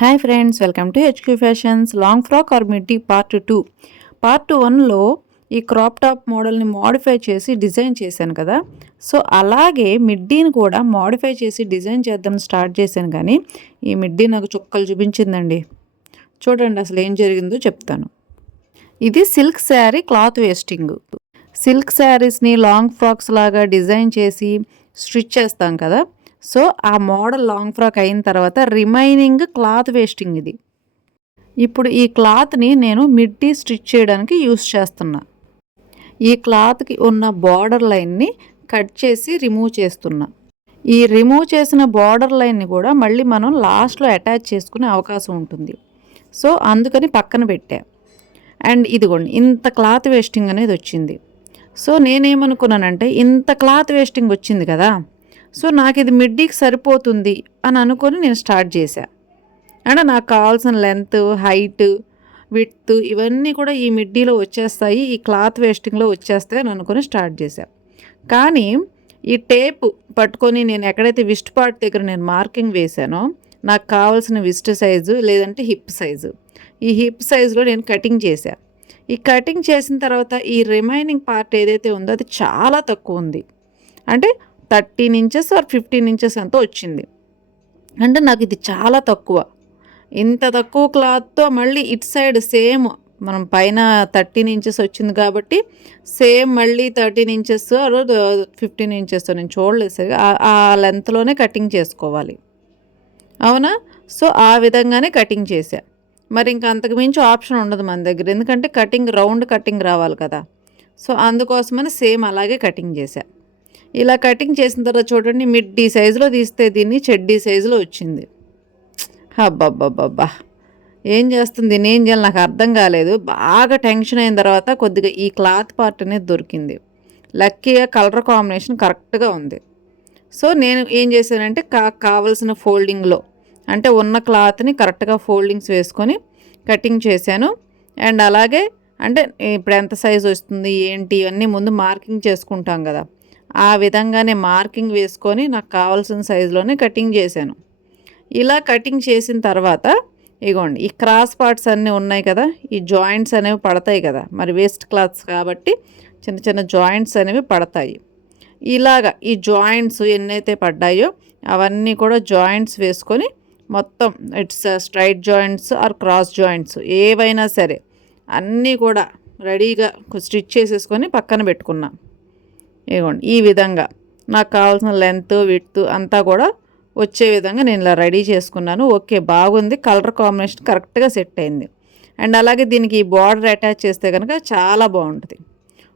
Hi friends, welcome to HQ fashions. Long frock or middy part 2. Part 1లో ఈ crop top మోడల్ని modify చేసి design చేశాను కదా. సో అలాగే మిడ్డీని కూడా మోడిఫై చేసి డిజైన్ చేద్దాం స్టార్ట్ చేశాను, కానీ ఈ మిడ్డీ నాకు చుక్కలు చూపించిందండి. చూడండి అసలు ఏం జరిగిందో చెప్తాను. ఇది silk sari cloth wasting. Silk శారీస్ని లాంగ్ ఫ్రాక్స్ లాగా డిజైన్ చేసి స్టిచ్ చేస్తాం కదా. సో ఆ మోడల్ లాంగ్ ఫ్రాక్ అయిన తర్వాత రిమైనింగ్ క్లాత్ వేస్టింగ్ ఇది. ఇప్పుడు ఈ క్లాత్ని నేను మిడ్డీ స్టిచ్ చేయడానికి యూస్ చేస్తున్నా. ఈ క్లాత్కి ఉన్న బార్డర్ లైన్ని కట్ చేసి రిమూవ్ చేస్తున్నా. ఈ రిమూవ్ చేసిన బార్డర్ లైన్ని కూడా మళ్ళీ మనం లాస్ట్లో అటాచ్ చేసుకునే అవకాశం ఉంటుంది. సో అందుకని పక్కన పెట్టా. అండ్ ఇదిగోండి, ఇంత క్లాత్ వేస్టింగ్ అనేది వచ్చింది. సో నేనేమనుకున్నానంటే, ఇంత క్లాత్ వేస్టింగ్ వచ్చింది కదా, సో నాకు ఇది మిడ్డీకి సరిపోతుంది అని అనుకొని నేను స్టార్ట్ చేశా. అంటే నాకు కావాల్సిన లెంత్, హైట్, విడ్త్ ఇవన్నీ కూడా ఈ మిడ్డీలో వచ్చేస్తాయి, ఈ క్లాత్ వేస్టింగ్లో వచ్చేస్తాయి అని అనుకొని స్టార్ట్ చేశా. కానీ ఈ టేప్ పట్టుకొని నేను ఎక్కడైతే విస్ట్ పార్ట్ దగ్గర నేను మార్కింగ్ వేశానో, నాకు కావాల్సిన విస్ట్ సైజు లేదంటే హిప్ సైజు, ఈ హిప్ సైజులో నేను కటింగ్ చేశా. ఈ కటింగ్ చేసిన తర్వాత ఈ రిమైనింగ్ పార్ట్ ఏదైతే ఉందో అది చాలా తక్కువ ఉంది. అంటే 13 ఇంచెస్ ఆర్ 15 ఇంచెస్ ఎంతో వచ్చింది. అంటే నాకు ఇది చాలా తక్కువ. ఇంత తక్కువ క్లాత్తో మళ్ళీ ఇటు సైడ్ సేమ్ మనం పైన 13 ఇంచెస్ వచ్చింది కాబట్టి సేమ్ మళ్ళీ 13 ఇంచెస్ ఆర్ 15 ఇంచెస్ నేను చూడలేదు సరిగా, ఆ లెంత్లోనే కటింగ్ చేసుకోవాలి, అవునా. సో ఆ విధంగానే కటింగ్ చేశా. మరి ఇంకా అంతకు మించి ఆప్షన్ ఉండదు మన దగ్గర, ఎందుకంటే కటింగ్ రౌండ్ కటింగ్ రావాలి కదా. సో అందుకోసమని సేమ్ అలాగే కటింగ్ చేశా. ఇలా కటింగ్ చేసిన తర్వాత చూడండి, మిడ్డీ సైజులో తీస్తే దీన్ని చెడ్డీ సైజులో వచ్చింది. అబ్బబ్బబ్బబ్బా, ఏం చేస్తుంది, నేనేం చేయాలి నాకు అర్థం కాలేదు. బాగా టెన్షన్ అయిన తర్వాత కొద్దిగా ఈ క్లాత్ పార్ట్ అనేది దొరికింది. లక్కీగా కలర్ కాంబినేషన్ కరెక్ట్గా ఉంది. సో నేను ఏం చేశానంటే కావలసిన ఫోల్డింగ్లో, అంటే ఉన్న క్లాత్ని కరెక్ట్గా ఫోల్డింగ్స్ వేసుకొని కటింగ్ చేశాను. అండ్ అలాగే అంటే ఇప్పుడు ఎంత సైజు వస్తుంది ఏంటి ఇవన్నీ ముందు మార్కింగ్ చేసుకుంటాం కదా, ఆ విధంగానే మార్కింగ్ వేసుకొని నాకు కావాల్సిన సైజులోనే కటింగ్ చేశాను. ఇలా కటింగ్ చేసిన తర్వాత ఇగోండి, ఈ క్రాస్ పార్ట్స్ అన్నీ ఉన్నాయి కదా, ఈ జాయింట్స్ అనేవి పడతాయి కదా, మరి వేస్ట్ క్లాత్స్ కాబట్టి చిన్న చిన్న జాయింట్స్ అనేవి పడతాయి. ఇలాగా ఈ జాయింట్స్ ఎన్నైతే పడ్డాయో అవన్నీ కూడా జాయింట్స్ వేసుకొని మొత్తం it's straight joints or cross joints ఏవైనా సరే అన్నీ కూడా రెడీగా స్టిచ్ చేసేసుకొని పక్కన పెట్టుకున్నా. ఇవ్వండి, ఈ విధంగా నాకు కావాల్సిన లెంత్, విడ్త్ అంతా కూడా వచ్చే విధంగా నేను ఇలా రెడీ చేసుకున్నాను. ఓకే, బాగుంది, కలర్ కాంబినేషన్ కరెక్ట్గా సెట్ అయింది. అండ్ అలాగే దీనికి ఈ బార్డర్ అటాచ్ చేస్తే కనుక చాలా బాగుంటుంది.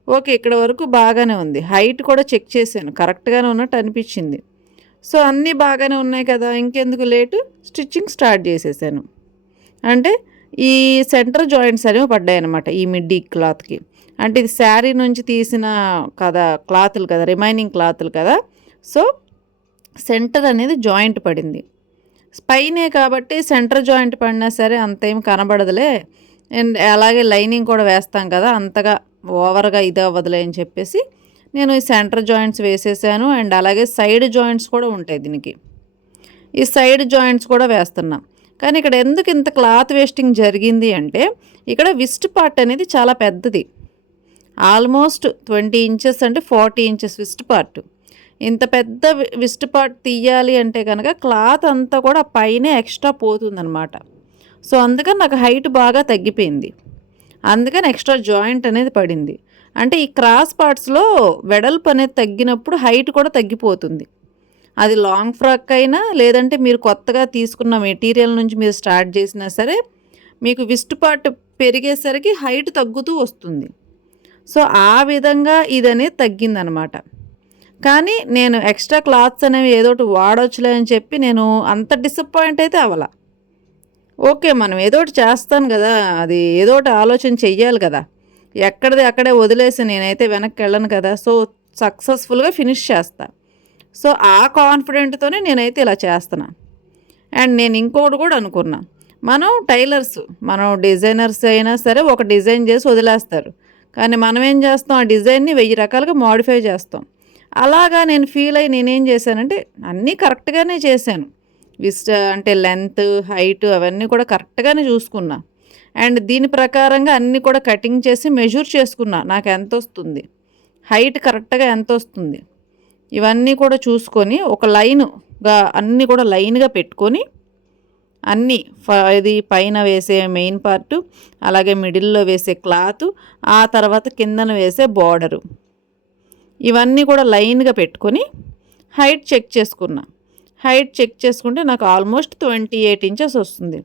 ఓకే, ఇక్కడ వరకు బాగానే ఉంది. హైట్ కూడా చెక్ చేశాను, కరెక్ట్గానే ఉన్నట్టు అనిపించింది. సో అన్నీ బాగానే ఉన్నాయి కదా, ఇంకెందుకు లేటు, స్టిచ్చింగ్ స్టార్ట్ చేసేసాను. అంటే ఈ సెంటర్ జాయింట్స్ అనేవి పడ్డాయి అన్నమాట ఈ మిడ్డీ క్లాత్కి. అంటే ఇది శారీ నుంచి తీసిన కదా క్లాతులు కదా, రిమైనింగ్ క్లాతులు కదా. సో సెంటర్ అనేది జాయింట్ పడింది. పైనే కాబట్టి సెంటర్ జాయింట్ పడినా సరే అంతేం కనబడదులే. అండ్ అలాగే లైనింగ్ కూడా వేస్తాం కదా, అంతగా ఓవర్గా ఇది అవ్వదులే అని చెప్పేసి నేను ఈ సెంటర్ జాయింట్స్ వేసేసాను. అండ్ అలాగే సైడ్ జాయింట్స్ కూడా ఉంటాయి దీనికి, ఈ సైడ్ జాయింట్స్ కూడా వేస్తున్నాం. కానీ ఇక్కడ ఎందుకు ఇంత క్లాత్ వేస్టింగ్ జరిగింది అంటే, ఇక్కడ విస్ట్ పార్ట్ అనేది చాలా పెద్దది, ఆల్మోస్ట్ 20 ఇంచెస్ అంటే 40 ఇంచెస్ విస్ట్ పార్ట్. ఇంత పెద్ద విస్ట్ పార్ట్ తీయాలి అంటే కనుక క్లాత్ అంతా కూడా పైనే ఎక్స్ట్రా పోతుందన్నమాట. సో అందుకని నాకు హైట్ బాగా తగ్గిపోయింది, అందుకని ఎక్స్ట్రా జాయింట్ అనేది పడింది. అంటే ఈ క్రాస్ పార్ట్స్లో వెడల్పు అనేది తగ్గినప్పుడు హైట్ కూడా తగ్గిపోతుంది. అది లాంగ్ ఫ్రాక్ అయినా లేదంటే మీరు కొత్తగా తీసుకున్న మెటీరియల్ నుంచి మీరు స్టార్ట్ చేసినా సరే మీకు విస్ట్ పార్ట్ పెరిగేసరికి హైట్ తగ్గుతూ వస్తుంది. సో ఆ విధంగా ఇది అనేది తగ్గిందనమాట. కానీ నేను ఎక్స్ట్రా క్లాత్స్ అనేవి ఏదోటి వాడవచ్చులే అని చెప్పి నేను అంత డిసప్పాయింట్ అయితే అవ్వాల. ఓకే, మనం ఏదోటి చేస్తాను కదా, అది ఏదోటి ఆలోచన చెయ్యాలి కదా, ఎక్కడిది అక్కడే వదిలేసి నేనైతే వెనక్కి వెళ్ళను కదా. సో సక్సెస్ఫుల్గా ఫినిష్ చేస్తా. సో ఆ కాన్ఫిడెంట్తోనే నేనైతే ఇలా చేస్తున్నా. అండ్ నేను ఇంకోటి కూడా అనుకున్నా, మనం టైలర్స్, మనం డిజైనర్స్ అయినా సరే ఒక డిజైన్ చేసి వదిలేస్తారు, కానీ మనం ఏం చేస్తాం, ఆ డిజైన్ని 1000 రకాలుగా మోడిఫై చేస్తాం. అలాగా నేను ఫీల్ అయ్యి నేనేం చేశానంటే అన్నీ కరెక్ట్గానే చేశాను, అంటే లెంత్, హైట్ అవన్నీ కూడా కరెక్ట్‌గానే చూసుకున్నా. అండ్ దీని ప్రకారంగా అన్నీ కూడా కటింగ్ చేసి మెజర్ చేసుకున్నా. నాకు ఎంతొస్తుంది, హైట్ కరెక్ట్‌గా ఎంతొస్తుంది, ఇవన్నీ కూడా చూసుకొని ఒక లైన్‌గా అన్నీ కూడా లైన్‌గా పెట్టుకొని అన్నీ ఇది పైన వేసే మెయిన్ పార్టు, అలాగే మిడిల్‌లో వేసే క్లాతు, ఆ తర్వాత కిందన వేసే బోర్డరు, ఇవన్నీ కూడా లైన్‌గా పెట్టుకొని హైట్ చెక్ చేసుకున్నా. హైట్ చెక్ చేసుకుంటే నాకు ఆల్మోస్ట్ 28 ఇంచెస్ వస్తుంది.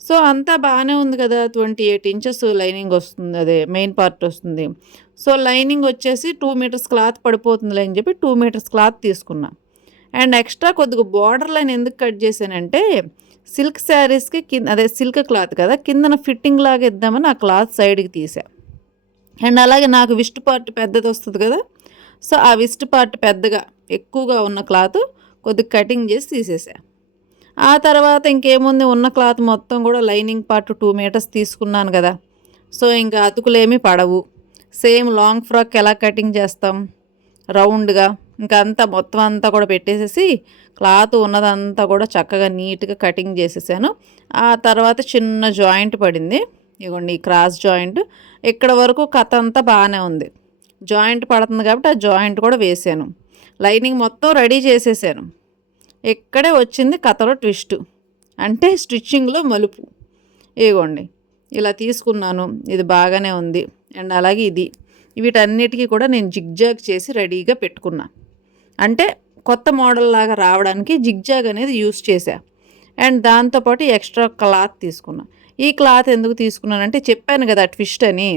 సో, అంతా బాగానే ఉంది కదా! 28 ఇంచెస్ లైనింగ్ వస్తుంది. అదే మెయిన్ పార్ట్ వస్తుంది. సో, లైనింగ్ వచ్చేసి 2 మీటర్స్ క్లాత్ పడిపోతుందిలే అని చెప్పి 2 మీటర్స్ క్లాత్ తీసుకున్నా. అండ్ ఎక్స్ట్రా కొద్దిగా బోర్డర్ లైన్ ఎందుకు కట్ చేశానంటే సిల్క్ శారీస్కి అదే సిల్క్ క్లాత్ కదా, కిందన ఫిట్టింగ్ లాగా ఇద్దామని ఆ క్లాత్ సైడ్కి తీసా. అండ్ అలాగే నాకు విస్ట్ పార్ట్ పెద్దది వస్తుంది కదా, సో ఆ విస్ట్ పార్ట్ పెద్దగా ఎక్కువగా ఉన్న క్లాత్ కొద్దిగా కటింగ్ చేసి తీసేసా. ఆ తర్వాత ఇంకేముంది, ఉన్న క్లాత్ మొత్తం కూడా లైనింగ్ పార్ట్ 2 మీటర్స్ తీసుకున్నాను కదా, సో ఇంకా అతుకులేమీ పడవు. సేమ్ లాంగ్ ఫ్రాక్ ఎలా కటింగ్ చేస్తాం రౌండ్గా, ఇంకా అంతా మొత్తం అంతా కూడా పెట్టేసేసి క్లాత్ ఉన్నదంతా కూడా చక్కగా నీట్గా కటింగ్ చేసేసాను. ఆ తర్వాత చిన్న జాయింట్ పడింది, ఇగోండి ఈ క్రాస్ జాయింట్. ఇక్కడ వరకు కథ అంతా బాగానే ఉంది. జాయింట్ పడుతుంది కాబట్టి ఆ జాయింట్ కూడా వేసాను. లైనింగ్ మొత్తం రెడీ చేసేసాను. ఇక్కడే వచ్చింది కథలో ట్విస్ట్, అంటే స్టిచ్చింగ్లో మలుపు. ఇగోండి ఇలా తీసుకున్నాను, ఇది బాగానే ఉంది. అండ్ అలాగే ఇది, వీటన్నిటికీ కూడా నేను జిగ్జాగ్ చేసి రెడీగా పెట్టుకున్నా. అంటే కొత్త మోడల్ లాగా రావడానికి జిగ్జాగ్ అనేది యూస్ చేశా. అండ్ దాంతోపాటు ఎక్స్ట్రా క్లాత్ తీసుకున్నా. ఈ క్లాత్ ఎందుకు తీసుకున్నానంటే చెప్పాను కదా ట్విస్ట్ అని,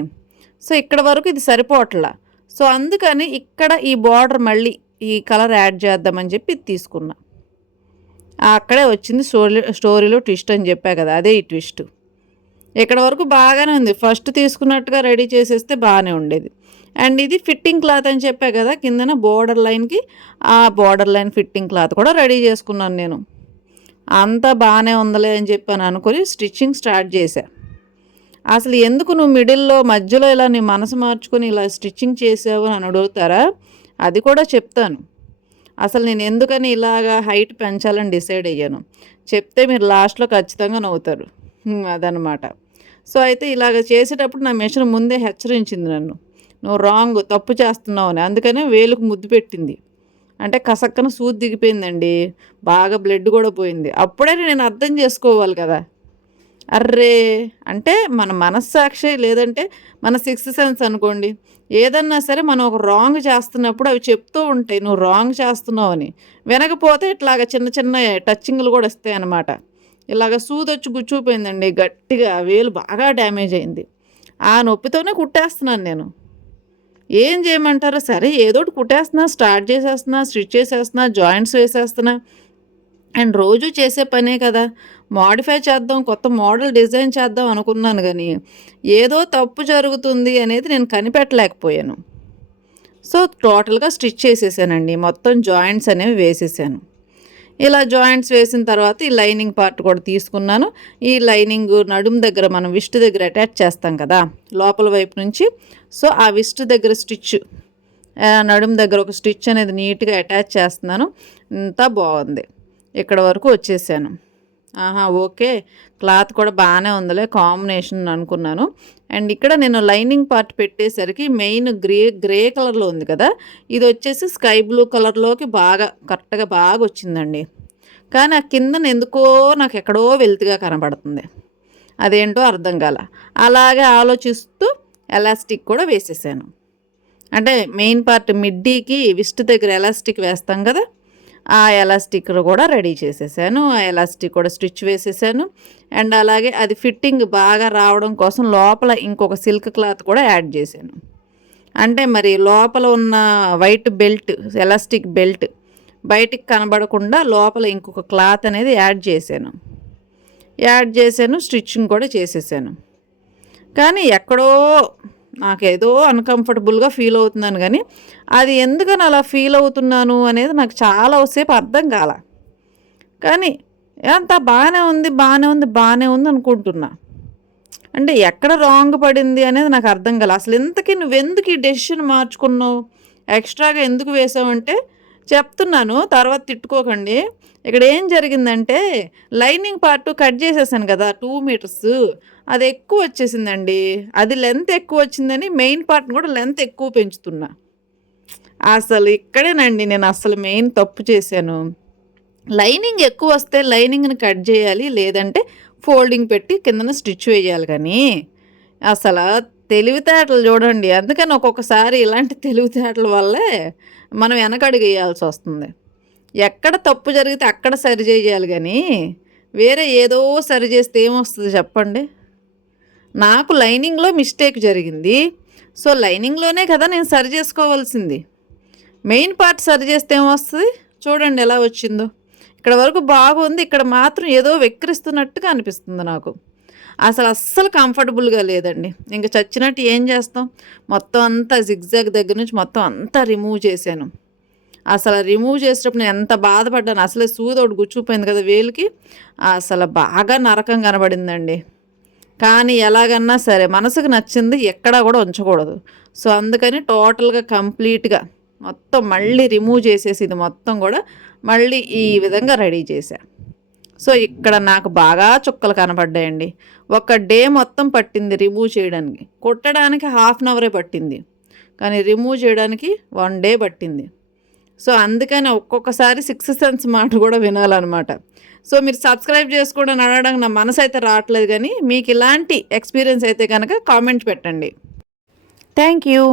సో ఇక్కడ వరకు ఇది సరిపోవట్లా. సో అందుకని ఇక్కడ ఈ బార్డర్ మళ్ళీ ఈ కలర్ యాడ్ చేద్దామని చెప్పి ఇది తీసుకున్నా. అక్కడే వచ్చింది స్టోరీలో ట్విస్ట్ అని చెప్పా కదా, అదే ఈ ట్విస్ట్. ఇక్కడ వరకు బాగానే ఉంది, ఫస్ట్ తీసుకున్నట్టుగా రెడీ చేసేస్తే బాగానే ఉండేది. అండ్ ఇది ఫిట్టింగ్ క్లాత్ అని చెప్పా కదా, కిందన బోర్డర్ లైన్కి ఆ బోర్డర్ లైన్ ఫిట్టింగ్ క్లాత్ కూడా రెడీ చేసుకున్నాను నేను. అంతా బాగానే ఉందలే అని చెప్పాను అనుకొని స్టిచ్చింగ్ స్టార్ట్ చేశా. అసలు ఎందుకు నువ్వు మిడిల్లో మధ్యలో ఇలా నీ మనసు మార్చుకొని ఇలా స్టిచ్చింగ్ చేసావు అని అడుగుతారా, అది కూడా చెప్తాను. అసలు నేను ఎందుకని ఇలాగా హైట్ పెంచాలని డిసైడ్ అయ్యాను చెప్తే మీరు లాస్ట్లో ఖచ్చితంగా నవ్వుతారు. అదనమాట. సో అయితే ఇలాగ చేసేటప్పుడు నా మెషిన్ ముందే హెచ్చరించింది నన్ను, నువ్వు రాంగ్, తప్పు చేస్తున్నావు అని. అందుకనే వేలుకు ముద్దు పెట్టింది. అంటే కసక్కన సూది దిగిపోయిందండి, బాగా బ్లడ్ కూడా పోయింది. అప్పుడే నేను అర్థం చేసుకోవాలి కదా, అర్రే అంటే మన మనస్సాక్షి లేదంటే మన సిక్స్త్ సెన్స్ అనుకోండి, ఏదన్నా సరే మనం ఒక రాంగ్ చేస్తున్నప్పుడు అవి చెప్తూ ఉంటాయి నువ్వు రాంగ్ చేస్తున్నావు అని. వినకపోతే ఇట్లాగ చిన్న చిన్న టచ్చింగ్లు కూడా వస్తాయి అన్నమాట. ఇలాగ సూదొచ్చి గుచ్చుకుపోయిందండి గట్టిగా, వేలు బాగా డ్యామేజ్ అయింది. ఆ నొప్పితోనే కుట్టేస్తున్నాను నేను. ఏం చేయమంటారు, సరే ఏదోటి కుట్టేస్తున్నా, స్టార్ట్ చేసేస్తున్నా, స్టిచ్ చేసేస్తున్నా, జాయింట్స్ వేసేస్తున్నా. అండ్ రోజు చేసే పనే కదా, మోడిఫై చేద్దాం, కొత్త మోడల్ డిజైన్ చేద్దాం అనుకున్నాను కానీ ఏదో తప్పు జరుగుతుంది అనేది నేను కనిపెట్టలేకపోయాను. సో టోటల్గా స్టిచ్ చేసేసానండి, మొత్తం జాయింట్స్ అనేవి వేసేసాను. ఇలా జాయింట్స్ వేసిన తర్వాత ఈ లైనింగ్ పార్ట్ కూడా తీసుకున్నాను. ఈ లైనింగ్ నడుము దగ్గర మనం విస్ట్ దగ్గర అటాచ్ చేస్తాం కదా లోపల వైపు నుంచి, సో ఆ విస్ట్ దగ్గర స్టిచ్, నడుము దగ్గర ఒక స్టిచ్ అనేది నీట్గా అటాచ్ చేస్తున్నాను. అంతా బాగుంది, ఇక్కడ వరకు వచ్చేసాను. ఓకే, క్లాత్ కూడా బాగానే ఉందిలే కాంబినేషన్ అనుకున్నాను. అండ్ ఇక్కడ నేను లైనింగ్ పార్ట్ పెట్టేసరికి మెయిన్ గ్రే కలర్లో ఉంది కదా, ఇది వచ్చేసి స్కై బ్లూ కలర్లోకి బాగా కరెక్ట్గా బాగా వచ్చిందండి. కానీ ఆ కిందన ఎందుకో నాకు ఎక్కడో వెల్తిగా కనబడుతుంది, అదేంటో అర్థం కాల. అలాగే ఆలోచిస్తూ ఎలాస్టిక్ కూడా వేసేసాను. అంటే మెయిన్ పార్ట్ మిడ్డీకి విస్ట్ దగ్గర ఎలాస్టిక్ వేస్తాం కదా, ఆ ఎలాస్టిక్ కూడా రెడీ చేసేసాను. ఆ ఎలాస్టిక్ కూడా స్టిచ్ వేసేసాను. అండ్ అలాగే అది ఫిట్టింగ్ బాగా రావడం కోసం లోపల ఇంకొక సిల్క్ క్లాత్ కూడా యాడ్ చేశాను. అంటే మరి లోపల ఉన్న వైట్ బెల్ట్, ఎలాస్టిక్ బెల్ట్ బయటికి కనబడకుండా లోపల ఇంకొక క్లాత్ అనేది యాడ్ చేశాను. స్టిచ్చింగ్ కూడా చేసేసాను. కానీ ఎక్కడో నాకేదో అన్కంఫర్టబుల్గా ఫీల్ అవుతున్నాను, కానీ అది ఎందుకని అలా ఫీల్ అవుతున్నాను అనేది నాకు చాలా సేపు అర్థం కాల. కానీ అంతా బాగానే ఉంది అనుకుంటున్నా. అంటే ఎక్కడ రాంగ్ పడింది అనేది నాకు అర్థం కాల. అసలు ఇంతకీ నువ్వెందుకు ఈ డెసిషన్ మార్చుకున్నావు, ఎక్స్ట్రాగా ఎందుకు వేసావంటే చెప్తున్నాను, తర్వాత తిట్టుకోకండి. ఇక్కడ ఏం జరిగిందంటే లైనింగ్ పార్ట్ కట్ చేసేసాను కదా 2 మీటర్స్, అది ఎక్కువ వచ్చేసిందండి. అది లెంత్ ఎక్కువ వచ్చిందని మెయిన్ పార్ట్ని కూడా లెంత్ ఎక్కువ పెంచుతున్నా. అసలు ఇక్కడేనండి నేను అసలు మెయిన్ తప్పు చేశాను. లైనింగ్ ఎక్కువ వస్తే లైనింగ్ని కట్ చేయాలి, లేదంటే ఫోల్డింగ్ పెట్టి కిందన స్టిచ్ వేయాలి. కానీ అసలు తెలివితేటలు చూడండి. అందుకని ఒక్కొక్కసారి ఇలాంటి తెలివితేటల వల్లే మనం వెనకడుగు వేయాల్సి వస్తుంది. ఎక్కడ తప్పు జరిగితే అక్కడ సరి చేయాలి, కానీ వేరే ఏదో సరి చేస్తే ఏమొస్తుంది చెప్పండి. నాకు లైనింగ్లో మిస్టేక్ జరిగింది, సో లైనింగ్లోనే కదా నేను సరి చేసుకోవాల్సింది. మెయిన్ పార్ట్ సరి చేస్తే ఏమొస్తుంది చూడండి ఎలా వచ్చిందో. ఇక్కడ వరకు బాగుంది, ఇక్కడ మాత్రం ఏదో వెక్కిరిస్తున్నట్టుగా అనిపిస్తుంది నాకు. అస్సలు కంఫర్టబుల్గా లేదండి. ఇంక చచ్చినట్టు ఏం చేస్తాం, మొత్తం అంతా జిగ్జాగ్ దగ్గర నుంచి మొత్తం అంతా రిమూవ్ చేశాను. అసలు రిమూవ్ చేసేటప్పుడు నేను ఎంత బాధపడ్డాను. అసలే సూది ఒకటి గుచ్చుకుపోయింది కదా వేలుకి, అసలు బాగా నరకం కనబడిందండి. కానీ ఎలాగన్నా సరే మనసుకు నచ్చింది ఎక్కడా కూడా ఉంచకూడదు. సో అందుకని టోటల్గా కంప్లీట్గా మొత్తం మళ్ళీ రిమూవ్ చేసేసి ఇది మొత్తం కూడా మళ్ళీ ఈ విధంగా రెడీ చేశా. సో ఇక్కడ నాకు బాగా చుక్కలు కనపడ్డాయండి. ఒక డే మొత్తం పట్టింది రిమూవ్ చేయడానికి. కుట్టడానికి 1/2 అవరే పట్టింది, కానీ రిమూవ్ చేయడానికి 1 డే పట్టింది. సో అందుకని ఒక్కొక్కసారి 6 సెన్స్ మాట కూడా వినాలన్నమాట. సో మీరు సబ్స్క్రైబ్ చేసుకోవడం అడగడానికి నా మనసు అయితే రావట్లేదు, కానీ మీకు ఇలాంటి ఎక్స్పీరియన్స్ అయితే కనుక కామెంట్ పెట్టండి. Thank you.